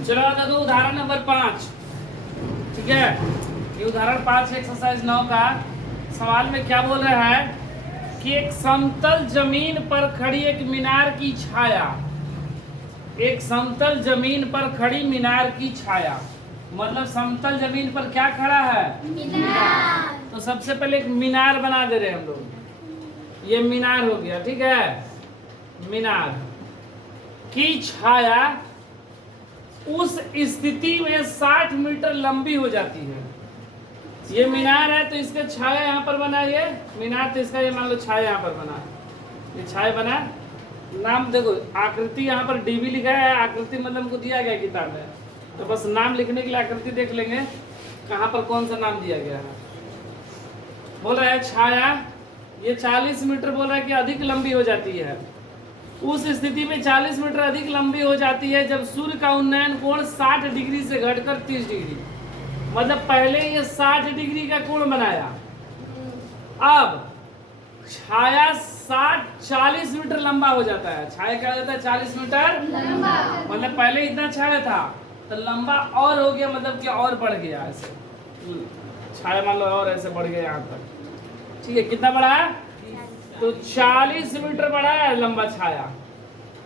चलो देखो उदाहरण नंबर 5। ठीक है, ये उदाहरण 5 एक्सरसाइज 9 का सवाल में क्या बोल रहा है कि एक समतल जमीन पर खड़ी एक मीनार की छाया, एक समतल जमीन पर खड़ी मीनार की छाया, मतलब समतल जमीन पर क्या खड़ा है? मीनार। तो सबसे पहले एक मीनार बना दे रहे हैं हम लोग। ये मीनार हो गया, ठीक है। मीनार की छाया उस स्थिति में 60 मीटर लंबी हो जाती है। ये मीनार है तो इसका छाया यहाँ पर बना, ये मीनार तो इसका ये मान लो छाया यहाँ पर बना, ये छाया बना। नाम देखो, आकृति यहाँ पर डीबी लिखा है, आकृति मतलब हमको दिया गया किताब में, तो बस नाम लिखने के लिए आकृति देख लेंगे कहाँ पर कौन सा नाम दिया गया है। बोल रहा है छाया ये 40 मीटर बोल रहा है कि अधिक लंबी हो जाती है। उस स्थिति में 40 मीटर अधिक लंबी हो जाती है जब सूर्य का उन्नयन कोण 60 डिग्री से घटकर 30 डिग्री, मतलब पहले ये 60 डिग्री का कोण बनाया, अब छाया 40 मीटर लंबा हो जाता है। छाया क्या हो जाता है? 40 मीटर लंबा, मतलब पहले इतना छाया था तो लंबा और हो गया, मतलब कि और बढ़ गया ऐसे, छाया मान लो और ऐसे बढ़ गया यहाँ तक। ठीक है, कितना बढ़ा है? तो 40 मीटर बढ़ा है लंबा छाया।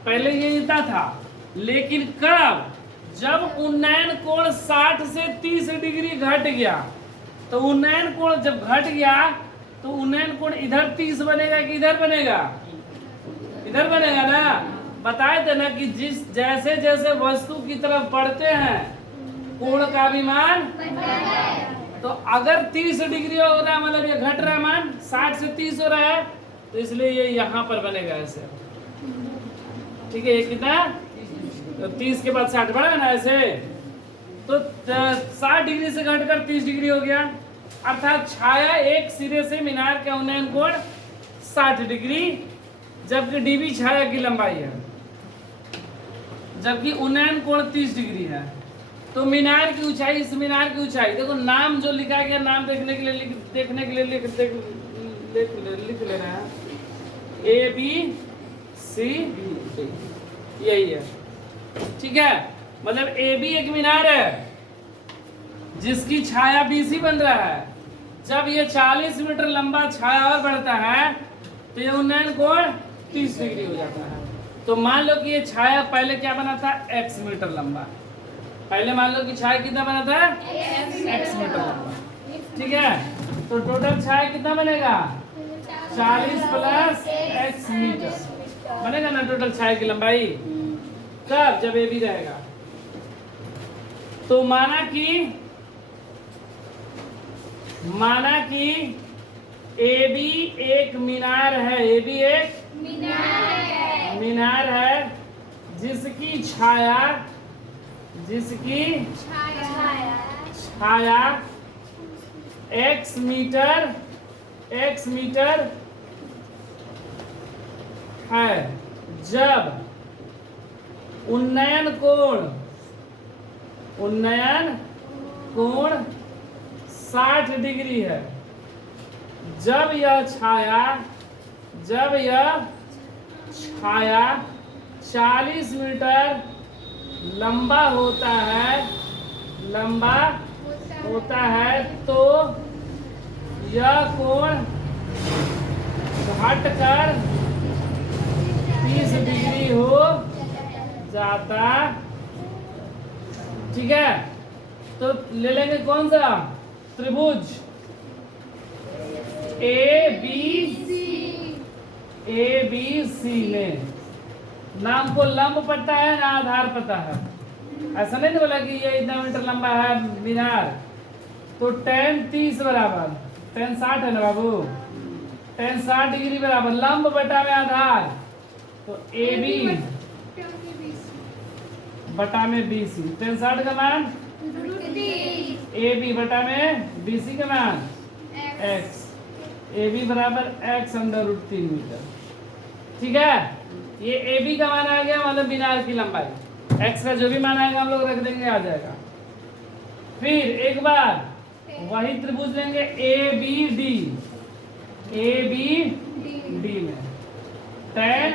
पहले ये इतना था, लेकिन कब? जब उन्नयन कोण 60 से 30 डिग्री घट गया। तो उन्नयन कोण जब घट गया तो उन्नयन कोण इधर 30 बनेगा कि इधर बनेगा? इधर बनेगा ना। बताए थे ना कि जिस जैसे जैसे वस्तु की तरफ बढ़ते हैं कोण का भी मान, तो अगर 30 डिग्री हो रहा है मतलब ये घट रहा है मान, 60 से 30 हो रहा है, तो इसलिए ये यहाँ पर बनेगा ऐसे। ठीक है, ये कितना? तो 30 के बाद 60 बढ़ा ना ऐसे, तो 60 डिग्री से घटकर 30 डिग्री हो गया। अर्थात छाया एक सिरे से मीनार का उन्नयन कोण 60 डिग्री, जबकि डीबी छाया की लंबाई है, जबकि उन्नयन कोण 30 डिग्री है। तो मीनार की ऊंचाई, इस मीनार की ऊंचाई देखो, नाम जो लिखा गया नाम देखने के लिए लिख लेना है, ABC यही है। ठीक है, मतलब AB एक मीनार है जिसकी छाया BC बन रहा है। जब ये 40 मीटर लंबा छाया और बढ़ता है तो ये उन्नयन कोण 30 डिग्री हो जाता है। तो मान लो कि ये छाया पहले क्या बना था? X मीटर लंबा। पहले मान लो कि छाया कितना बना था? X मीटर लंबा। ठीक है, तो टोटल छाया कितना बनेगा? 40 प्लस X मीटर बनेगा ना टोटल छाया की लंबाई। कब? जब AB रहेगा। तो माना कि AB एक मीनार है, AB एक मीनार है जिसकी छाया X मीटर है। जब उन्नयन कोण 60 डिग्री है, जब यह छाया 40 मीटर लंबा होता है तो यह कोण घटकर 30 डिग्री हो जाता। ठीक है, तो ले लेंगे कौन सा? त्रिभुज ABC में नाम को लंब पता है ना आधार पता है। ऐसा नहीं बोला कि ये इतना मीटर लंबा है मीनार, तो tan 30 बराबर tan 60 है ना बाबू, tan 60 डिग्री बराबर लंब बटा में आधार, तो AB बटा में BC। tan 60 का मान AB बटा में BC का मान X। AB बराबर X अंडर रूट 3 मीटर। ठीक है, ये AB का मान आ गया, मतलब मीनार की लंबाई। X का जो भी मान आएगा हम लोग रख देंगे, आ जाएगा। फिर एक बार वही त्रिभुज लेंगे ABD में tan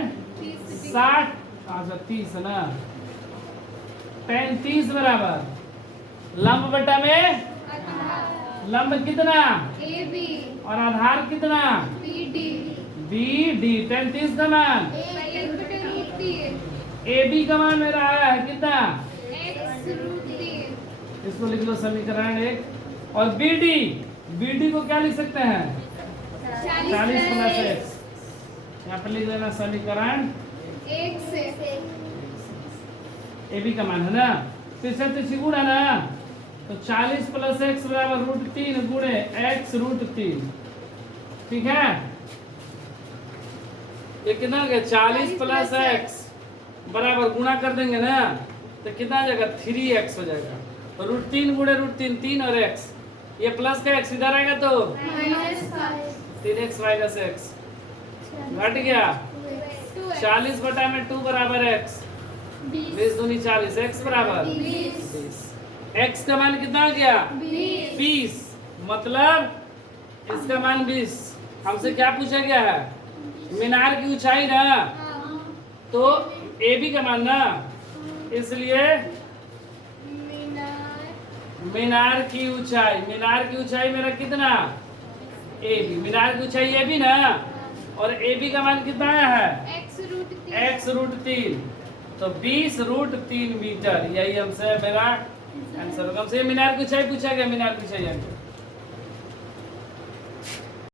60 30 है ना, 35 बराबर लंब बटा में लंब कितना AB और आधार कितना BD BD। 35 का मान AB का मान मेरा आया है कितना, x√3 इसको लिख लो समीकरण 1। और BD को क्या लिख सकते हैं 40 प्लस x, यहाँ पर लिख लेना समीकरण 1 से AB का मान है ना, फिर से तो गुण है ना, तो 40 प्लस x बराबर √3 गुणे x√3। ठीक है, ये कितना हो गया 40 प्लस x बराबर गुणा कर देंगे ना तो कितना आ जाएगा 3x हो जाएगा। तो √3 गुणे √3 3 और x, ये प्लस का x इधर आएगा तो -3x माइनस x घट गया 40 बटा में 2 बराबर x 20 दूनी 40 x बराबर 20। x का मान कितना आ गया 20, मतलब इसका मान 20। हमसे क्या पूछा गया है मीनार की ऊंचाई ना, तो AB का मान ना, इसलिए मीनार की ऊंचाई मेरा कितना AB, मीनार की ऊंचाई AB ना, और AB का मान कितना आया है x√3, तो 20√3 मीटर। यही हमसे मेरा आंसर होगा। हमसे मीनार की ऊंचाई पूछा गया, मीनार की ऊंचाई